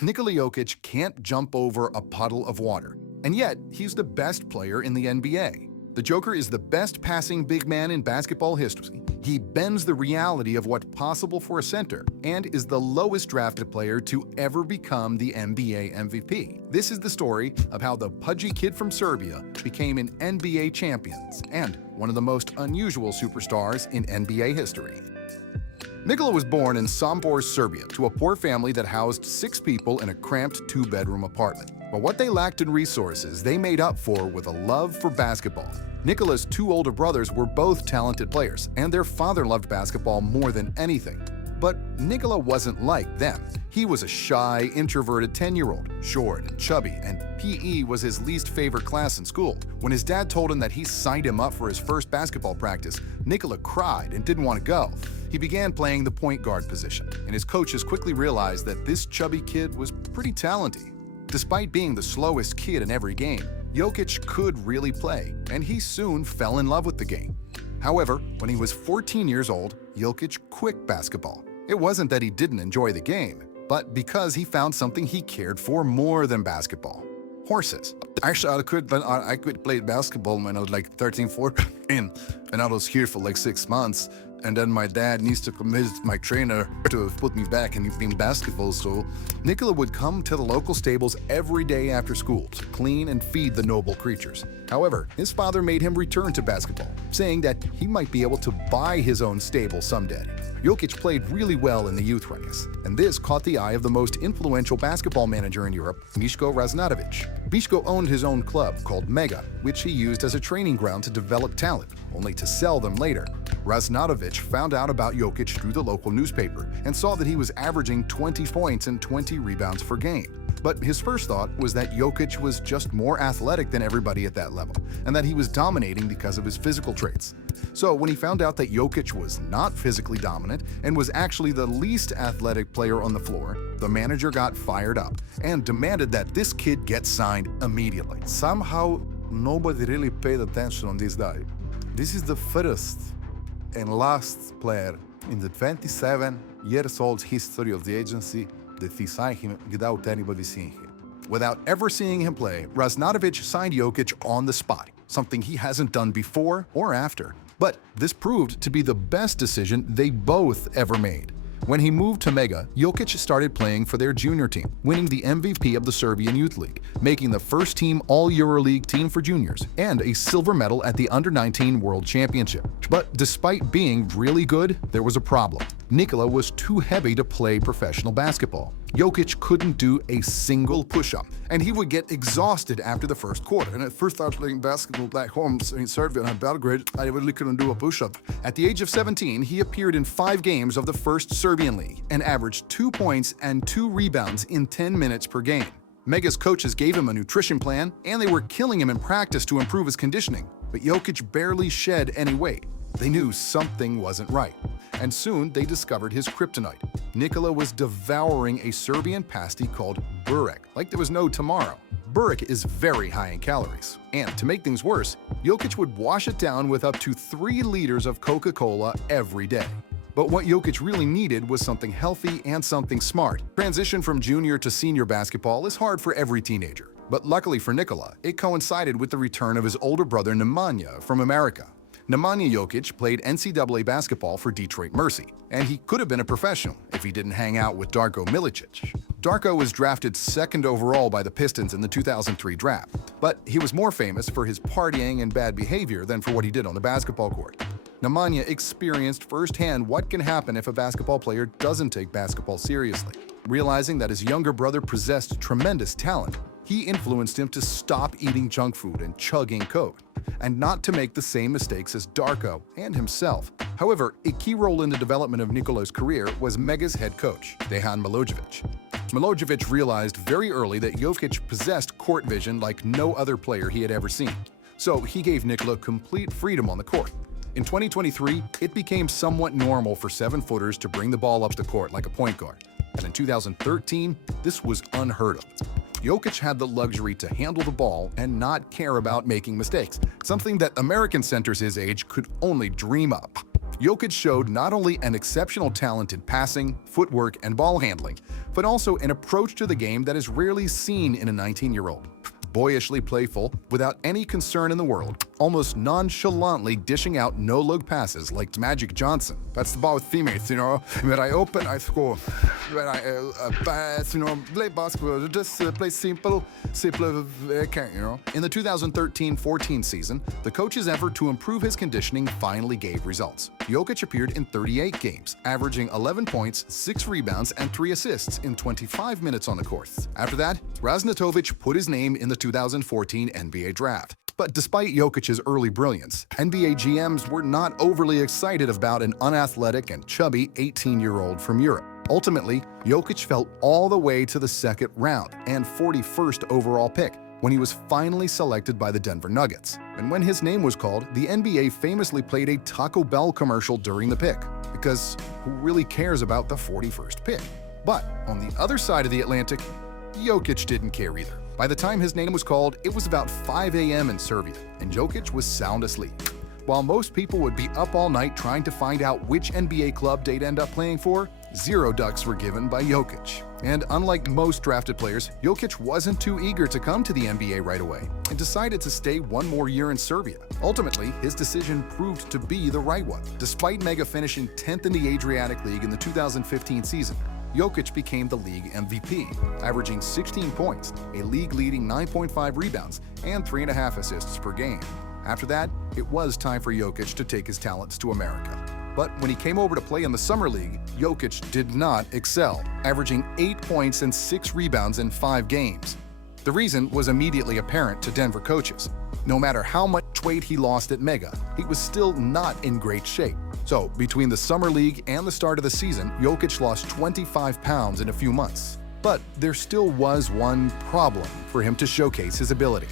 Nikola Jokić can't jump over a puddle of water, and yet he's the best player in the NBA. The Joker is the best passing big man in basketball history. He bends the reality of what's possible for a center and is the lowest drafted player to ever become the NBA MVP. This is the story of how the pudgy kid from Serbia became an NBA champion and one of the most unusual superstars in NBA history. Nikola was born in Sombor, Serbia, to a poor family that housed 6 people in a cramped 2-bedroom apartment. But what they lacked in resources, they made up for with a love for basketball. Nikola's 2 older brothers were both talented players, and their father loved basketball more than anything. But Nikola wasn't like them. He was a shy, introverted 10-year-old, short and chubby, and PE was his least favorite class in school. When his dad told him that he signed him up for his first basketball practice, Nikola cried and didn't want to go. He began playing the point guard position, and his coaches quickly realized that this chubby kid was pretty talented. Despite being the slowest kid in every game, Jokić could really play, and he soon fell in love with the game. However, when he was 14 years old, Jokić quit basketball. It wasn't that he didn't enjoy the game, but because he found something he cared for more than basketball: horses. Actually, I quit playing basketball when I was like 13, 14, and I was here for like 6 months. And then my dad needs to convince my trainer to put me back in basketball. So Nikola would come to the local stables every day after school to clean and feed the noble creatures. However, his father made him return to basketball, saying that he might be able to buy his own stable someday. Jokić played really well in the youth ranks, and this caught the eye of the most influential basketball manager in Europe, Miško Ražnatović. Miško owned his own club called Mega, which he used as a training ground to develop talent, only to sell them later. Ražnatović found out about Jokić through the local newspaper and saw that he was averaging 20 points and 20 rebounds per game. But his first thought was that Jokić was just more athletic than everybody at that level, and that he was dominating because of his physical traits. So when he found out that Jokić was not physically dominant and was actually the least athletic player on the floor, the manager got fired up and demanded that this kid get signed immediately. Somehow, nobody really paid attention on this guy. This is the first and last player in the 27 years old history of the agency that he signed him without anybody seeing him. Without ever seeing him play, Ražnatović signed Jokić on the spot, something he hasn't done before or after. But this proved to be the best decision they both ever made. When he moved to Mega, Jokić started playing for their junior team, winning the MVP of the Serbian Youth League, making the first team All-EuroLeague team for juniors, and a silver medal at the Under-19 World Championship. But despite being really good, there was a problem. Nikola was too heavy to play professional basketball. Jokić couldn't do a single push-up, and he would get exhausted after the first quarter. And at first I was playing basketball back home in Serbia and Belgrade, I really couldn't do a push-up. At the age of 17, he appeared in 5 games of the first Serbian league and averaged 2 points and 2 rebounds in 10 minutes per game. Mega's coaches gave him a nutrition plan, and they were killing him in practice to improve his conditioning. But Jokić barely shed any weight. They knew something wasn't right, and soon they discovered his kryptonite. Nikola was devouring a Serbian pasty called burek, like there was no tomorrow. Burek is very high in calories, and to make things worse, Jokić would wash it down with up to 3 liters of Coca-Cola every day. But what Jokić really needed was something healthy and something smart. Transition from junior to senior basketball is hard for every teenager, but luckily for Nikola, it coincided with the return of his older brother Nemanja from America. Nemanja Jokić played NCAA basketball for Detroit Mercy, and he could have been a professional if he didn't hang out with Darko Milicic. Darko was drafted 2nd overall by the Pistons in the 2003 draft, but he was more famous for his partying and bad behavior than for what he did on the basketball court. Nemanja experienced firsthand what can happen if a basketball player doesn't take basketball seriously. Realizing that his younger brother possessed tremendous talent, he influenced him to stop eating junk food and chugging Coke, and not to make the same mistakes as Darko and himself. However, a key role in the development of Nikola's career was Mega's head coach, Dejan Milojevic. Milojevic realized very early that Jokić possessed court vision like no other player he had ever seen. So he gave Nikola complete freedom on the court. In 2023, it became somewhat normal for 7-footers to bring the ball up the court like a point guard. And in 2013, this was unheard of. Jokić had the luxury to handle the ball and not care about making mistakes, something that American centers his age could only dream up. Jokić showed not only an exceptional talent in passing, footwork, and ball handling, but also an approach to the game that is rarely seen in a 19-year-old. Boyishly playful, without any concern in the world, almost nonchalantly dishing out no-look passes like Magic Johnson. That's the ball with teammates, When I open, I score. When I pass, play basketball, just play simple, In the 2013-14 season, the coach's effort to improve his conditioning finally gave results. Jokić appeared in 38 games, averaging 11 points, 6 rebounds, and 3 assists in 25 minutes on the court. After that, Raznatović put his name in the 2014 NBA draft. But despite Jokic's early brilliance, NBA GMs were not overly excited about an unathletic and chubby 18-year-old from Europe. Ultimately, Jokić fell all the way to the second round and 41st overall pick when he was finally selected by the Denver Nuggets. And when his name was called, the NBA famously played a Taco Bell commercial during the pick, because who really cares about the 41st pick? But on the other side of the Atlantic, Jokić didn't care either. By the time his name was called, it was about 5 a.m. in Serbia, and Jokić was sound asleep. While most people would be up all night trying to find out which NBA club they'd end up playing for, 0 ducks were given by Jokić. And unlike most drafted players, Jokić wasn't too eager to come to the NBA right away and decided to stay one more year in Serbia. Ultimately, his decision proved to be the right one. Despite Mega finishing 10th in the Adriatic League in the 2015 season, Jokić became the league MVP, averaging 16 points, a league-leading 9.5 rebounds, and 3.5 assists per game. After that, it was time for Jokić to take his talents to America. But when he came over to play in the Summer League, Jokić did not excel, averaging 8 points and 6 rebounds in 5 games. The reason was immediately apparent to Denver coaches. No matter how much weight he lost at Mega, he was still not in great shape. So, between the Summer League and the start of the season, Jokić lost 25 pounds in a few months. But there still was one problem for him to showcase his ability.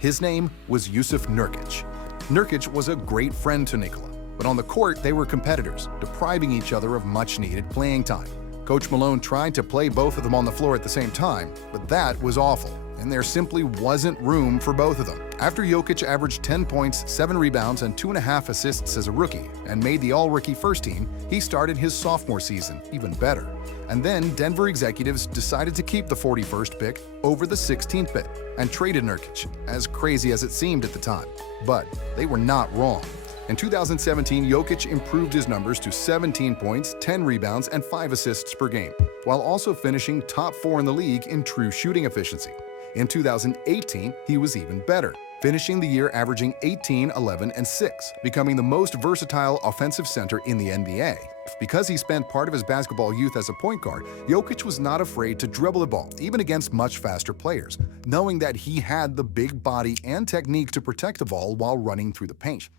His name was Jusuf Nurkic. Nurkic was a great friend to Nikola, but on the court they were competitors, depriving each other of much-needed playing time. Coach Malone tried to play both of them on the floor at the same time, but that was awful, and there simply wasn't room for both of them. After Jokić averaged 10 points, 7 rebounds, and 2.5 assists as a rookie, and made the all-rookie first team, he started his sophomore season even better. And then Denver executives decided to keep the 41st pick over the 16th pick and traded Nurkic, as crazy as it seemed at the time. But they were not wrong. In 2017, Jokić improved his numbers to 17 points, 10 rebounds, and 5 assists per game, while also finishing top 4 in the league in true shooting efficiency. In 2018, he was even better, finishing the year averaging 18, 11, and 6, becoming the most versatile offensive center in the NBA. Because he spent part of his basketball youth as a point guard, Jokić was not afraid to dribble the ball, even against much faster players, knowing that he had the big body and technique to protect the ball while running through the paint.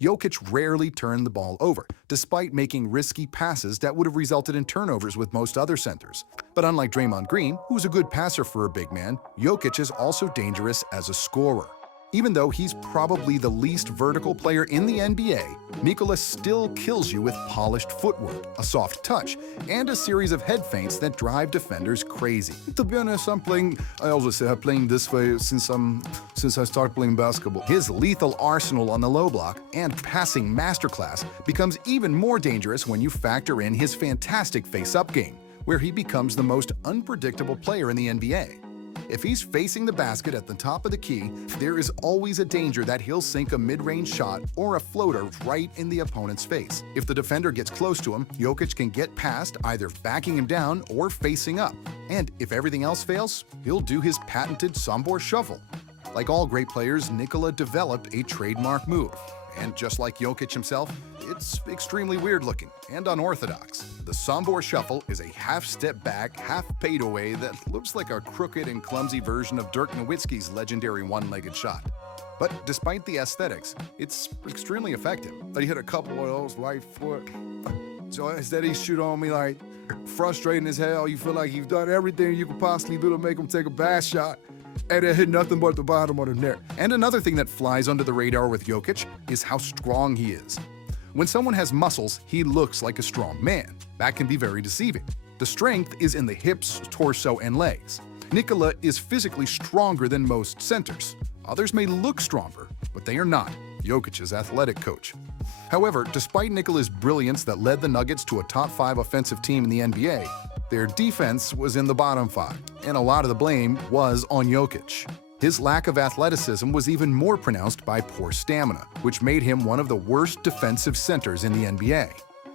Jokić rarely turned the ball over, despite making risky passes that would have resulted in turnovers with most other centers. But unlike Draymond Green, who's a good passer for a big man, Jokić is also dangerous as a scorer. Even though he's probably the least vertical player in the NBA, Nikola still kills you with polished footwork, a soft touch, and a series of head feints that drive defenders crazy. To be honest, I always say I'm playing this way since I started playing basketball. His lethal arsenal on the low block and passing masterclass becomes even more dangerous when you factor in his fantastic face-up game, where he becomes the most unpredictable player in the NBA. If he's facing the basket at the top of the key, there is always a danger that he'll sink a mid-range shot or a floater right in the opponent's face. If the defender gets close to him, Jokić can get past, either backing him down or facing up. And if everything else fails, he'll do his patented Sombor shuffle. Like all great players, Nikola developed a trademark move. And just like Jokić himself, it's extremely weird-looking and unorthodox. The Sombor shuffle is a half-step back, half-fadeaway that looks like a crooked and clumsy version of Dirk Nowitzki's legendary one-legged shot. But despite the aesthetics, it's extremely effective. He hit a couple of those right foot. So instead he shoot on me like frustrating as hell. You feel like you've done everything you could possibly do to make him take a bad shot, and it hit nothing but the bottom of the net. And another thing that flies under the radar with Jokić is how strong he is. When someone has muscles, he looks like a strong man. That can be very deceiving. The strength is in the hips, torso, and legs. Nikola is physically stronger than most centers. Others may look stronger, but they are not. Jokic's athletic coach. However, despite Nikola's brilliance that led the Nuggets to a top 5 offensive team in the NBA, their defense was in the bottom 5, and a lot of the blame was on Jokić. His lack of athleticism was even more pronounced by poor stamina, which made him one of the worst defensive centers in the NBA.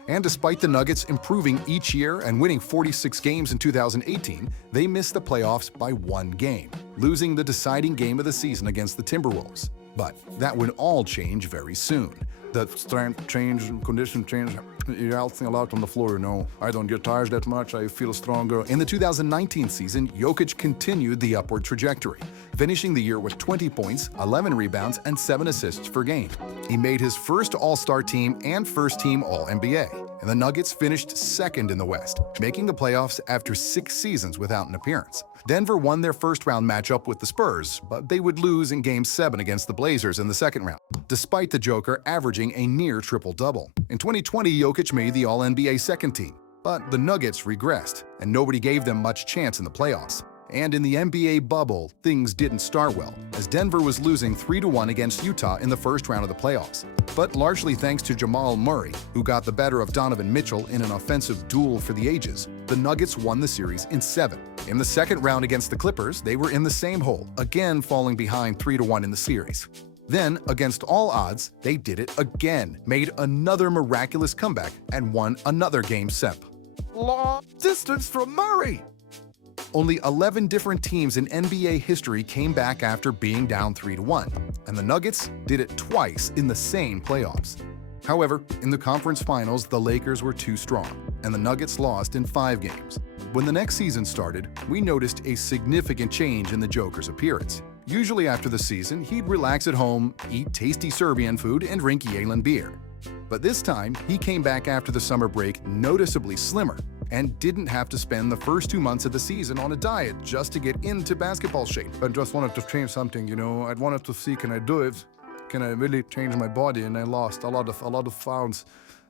And despite the Nuggets improving each year and winning 46 games in 2018, they missed the playoffs by 1 game, losing the deciding game of the season against the Timberwolves. But that would all change very soon. The strength change, condition change, you're out a lot on the floor, you know. I don't get tired that much, I feel stronger. In the 2019 season, Jokić continued the upward trajectory, finishing the year with 20 points, 11 rebounds, and 7 assists per game. He made his first All-Star team and first-team All-NBA, and the Nuggets finished second in the West, making the playoffs after 6 seasons without an appearance. Denver won their first-round matchup with the Spurs, but they would lose in Game 7 against the Blazers in the second round, despite the Joker averaging a near triple-double. In 2020, Jokić made the All-NBA second team, but the Nuggets regressed, and nobody gave them much chance in the playoffs. And in the NBA bubble, things didn't start well, as Denver was losing 3-1 against Utah in the first round of the playoffs. But largely thanks to Jamal Murray, who got the better of Donovan Mitchell in an offensive duel for the ages, the Nuggets won the series in 7. In the second round against the Clippers, they were in the same hole, again falling behind 3-1 in the series. Then, against all odds, they did it again, made another miraculous comeback, and won another Game 7. Long distance from Murray! Only 11 different teams in NBA history came back after being down 3-1, and the Nuggets did it twice in the same playoffs. However, in the conference finals, the Lakers were too strong, and the Nuggets lost in 5 games. When the next season started, we noticed a significant change in the Joker's appearance. Usually after the season, he'd relax at home, eat tasty Serbian food, and drink Yalen beer. But this time, he came back after the summer break noticeably slimmer, and didn't have to spend the first 2 months of the season on a diet just to get into basketball shape. I just wanted to change something, you know. I wanted to see, can I do it? Can I really change my body? And I lost a lot of pounds,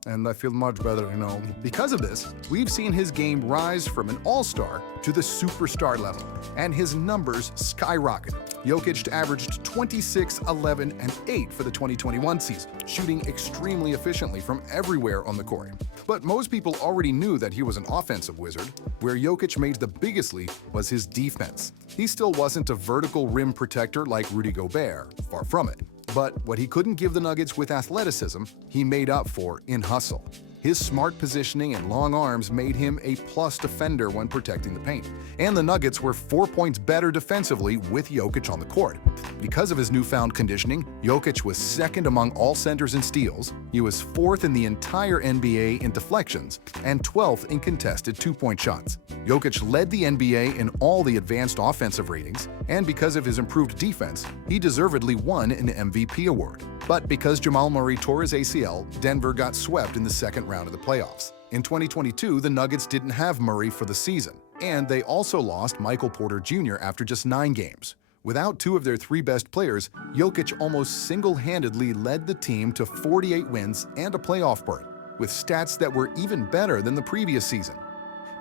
and I feel much better, you know. Because of this, we've seen his game rise from an all-star to the superstar level, and his numbers skyrocket. Jokić averaged 26, 11, and 8 for the 2021 season, shooting extremely efficiently from everywhere on the court. But most people already knew that he was an offensive wizard. Where Jokić made the biggest leap was his defense. He still wasn't a vertical rim protector like Rudy Gobert, far from it. But what he couldn't give the Nuggets with athleticism, he made up for in hustle. His smart positioning and long arms made him a plus defender when protecting the paint. And the Nuggets were 4 points better defensively with Jokić on the court. Because of his newfound conditioning, Jokić was second among all centers in steals, he was 4th in the entire NBA in deflections, and 12th in contested 2-point shots. Jokić led the NBA in all the advanced offensive ratings, and because of his improved defense, he deservedly won an MVP award. But because Jamal Murray tore his ACL, Denver got swept in the second round of the playoffs. In 2022, the Nuggets didn't have Murray for the season, and they also lost Michael Porter Jr. after just 9 games. Without 2 of their 3 best players, Jokić almost single-handedly led the team to 48 wins and a playoff berth, with stats that were even better than the previous season.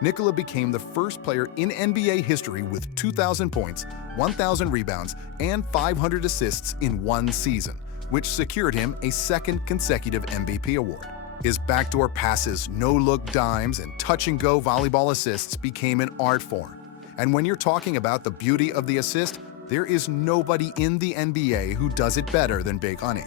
Nikola became the first player in NBA history with 2,000 points, 1,000 rebounds, and 500 assists in 1 season, which secured him a 2nd consecutive MVP award. His backdoor passes, no-look dimes, and touch-and-go volleyball assists became an art form. And when you're talking about the beauty of the assist, there is nobody in the NBA who does it better than Big Honey.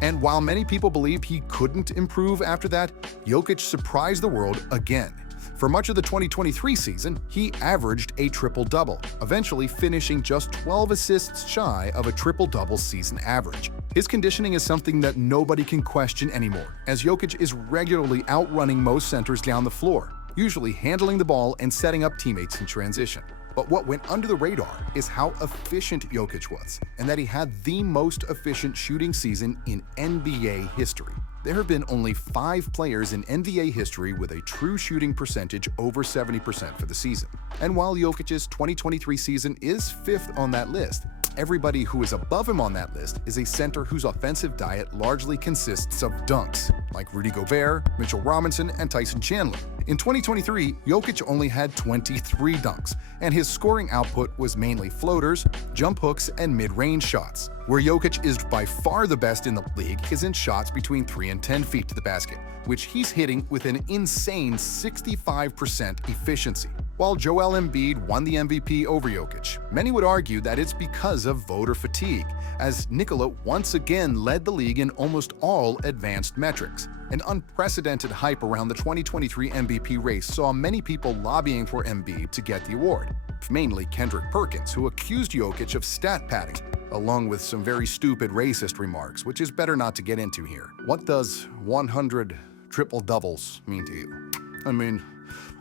And while many people believe he couldn't improve after that, Jokić surprised the world again. For much of the 2023 season, he averaged a triple-double, eventually finishing just 12 assists shy of a triple-double season average. His conditioning is something that nobody can question anymore, as Jokić is regularly outrunning most centers down the floor, usually handling the ball and setting up teammates in transition. But what went under the radar is how efficient Jokić was, and that he had the most efficient shooting season in NBA history. There have been only 5 players in NBA history with a true shooting percentage over 70% for the season. And while Jokic's 2023 season is 5th on that list, everybody who is above him on that list is a center whose offensive diet largely consists of dunks, like Rudy Gobert, Mitchell Robinson, and Tyson Chandler. In 2023, Jokić only had 23 dunks, and his scoring output was mainly floaters, jump hooks, and mid-range shots. Where Jokić is by far the best in the league is in shots between 3 and 10 feet to the basket, which he's hitting with an insane 65% efficiency. While Joel Embiid won the MVP over Jokić, many would argue that it's because of voter fatigue, as Nikola once again led the league in almost all advanced metrics. An unprecedented hype around the 2023 MVP race saw many people lobbying for Embiid to get the award, mainly Kendrick Perkins, who accused Jokić of stat padding, along with some very stupid racist remarks, which is better not to get into here. What does 100 triple-doubles mean to you? I mean,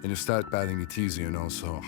and you start padding it's easy, so...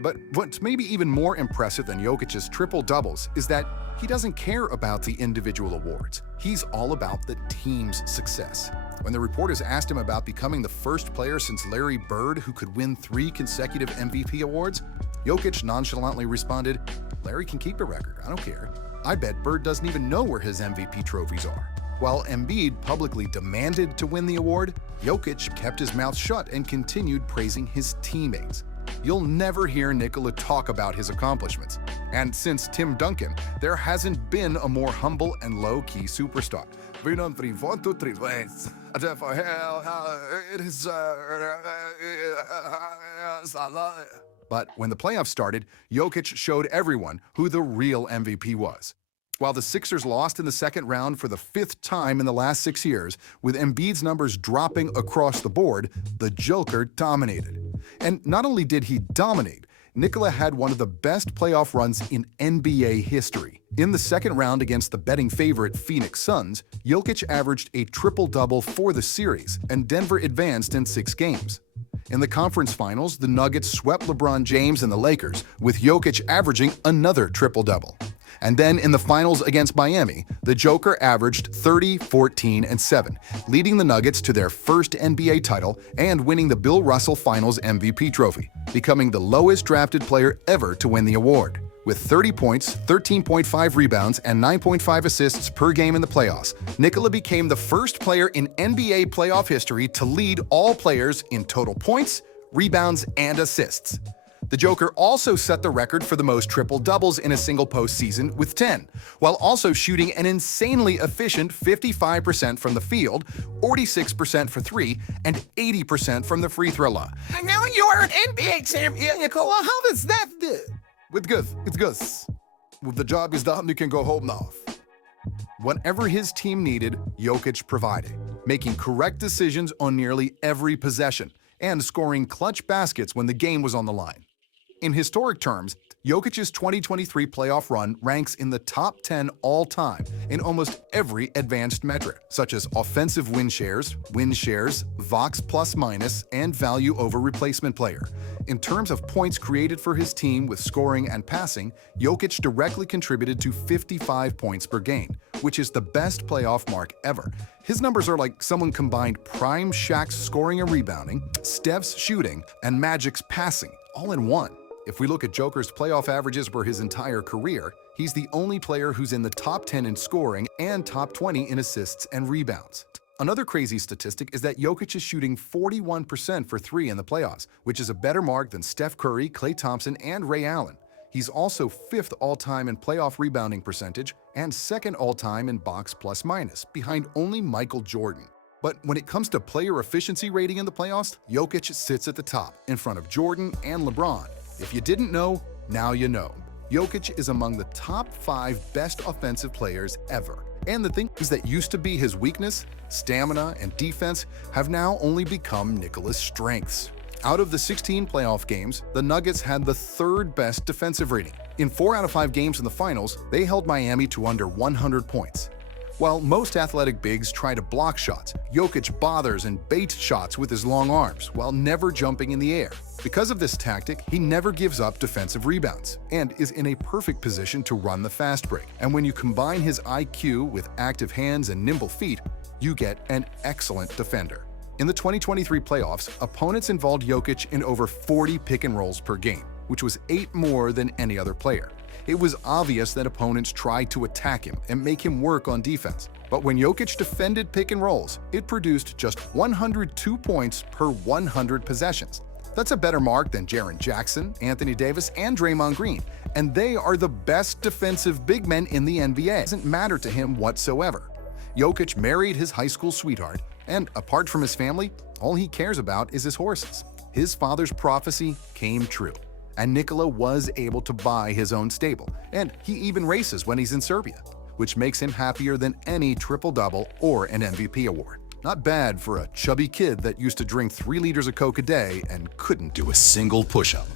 But what's maybe even more impressive than Jokic's triple-doubles is that he doesn't care about the individual awards. He's all about the team's success. When the reporters asked him about becoming the first player since Larry Bird who could win 3 consecutive MVP awards, Jokić nonchalantly responded, "Larry can keep a record, I don't care. I bet Bird doesn't even know where his MVP trophies are." While Embiid publicly demanded to win the award, Jokić kept his mouth shut and continued praising his teammates. You'll never hear Nikola talk about his accomplishments. And since Tim Duncan, there hasn't been a more humble and low-key superstar. We don't 3, 1, 2, 3 ways. It is. But when the playoffs started, Jokić showed everyone who the real MVP was. While the Sixers lost in the second round for the 5th time in the last 6 years, with Embiid's numbers dropping across the board, the Joker dominated. And not only did he dominate, Nikola had one of the best playoff runs in NBA history. In the second round against the betting favorite Phoenix Suns, Jokić averaged a triple-double for the series, and Denver advanced in 6 games. In the conference finals, the Nuggets swept LeBron James and the Lakers, with Jokić averaging another triple-double. And then in the finals against Miami, the Joker averaged 30, 14, and 7, leading the Nuggets to their first NBA title and winning the Bill Russell Finals MVP trophy, becoming the lowest drafted player ever to win the award. With 30 points, 13.5 rebounds, and 9.5 assists per game in the playoffs, Nikola became the first player in NBA playoff history to lead all players in total points, rebounds, and assists. The Joker also set the record for the most triple-doubles in a single postseason with 10, while also shooting an insanely efficient 55% from the field, 46% for 3, and 80% from the free throw line. And now you are an NBA champion, Nikola. How does that do? It's good. Well, the job is done, you can go home now. Whatever his team needed, Jokić provided, making correct decisions on nearly every possession and scoring clutch baskets when the game was on the line. In historic terms, Jokic's 2023 playoff run ranks in the top 10 all-time in almost every advanced metric, such as offensive win shares, Vox plus-minus, and value over replacement player. In terms of points created for his team with scoring and passing, Jokić directly contributed to 55 points per game, which is the best playoff mark ever. His numbers are like someone combined prime Shaq's scoring and rebounding, Steph's shooting, and Magic's passing, all in one. If we look at Joker's playoff averages for his entire career, he's the only player who's in the top 10 in scoring and top 20 in assists and rebounds. Another crazy statistic is that Jokić is shooting 41% for 3 in the playoffs, which is a better mark than Steph Curry, Klay Thompson, and Ray Allen. He's also 5th all-time in playoff rebounding percentage and 2nd all-time in box plus-minus, behind only Michael Jordan. But when it comes to player efficiency rating in the playoffs, Jokić sits at the top, in front of Jordan and LeBron. If you didn't know, now you know. Jokić is among the top 5 best offensive players ever. And the things that used to be his weakness, stamina, and defense have now only become Nikola's strengths. Out of the 16 playoff games, the Nuggets had the 3rd best defensive rating. In 4 out of 5 games in the finals, they held Miami to under 100 points. While most athletic bigs try to block shots, Jokić bothers and baits shots with his long arms while never jumping in the air. Because of this tactic, he never gives up defensive rebounds and is in a perfect position to run the fast break. And when you combine his IQ with active hands and nimble feet, you get an excellent defender. In the 2023 playoffs, opponents involved Jokić in over 40 pick-and-rolls per game. which was 8 more than any other player. It was obvious that opponents tried to attack him and make him work on defense. But when Jokić defended pick and rolls, it produced just 102 points per 100 possessions. That's a better mark than Jaren Jackson, Anthony Davis, and Draymond Green, and they are the best defensive big men in the NBA. It doesn't matter to him whatsoever. Jokić married his high school sweetheart, and apart from his family, all he cares about is his horses. His father's prophecy came true, and Nikola was able to buy his own stable, and he even races when he's in Serbia, which makes him happier than any triple-double or an MVP award. Not bad for a chubby kid that used to drink 3 liters of Coke a day and couldn't do a single push-up.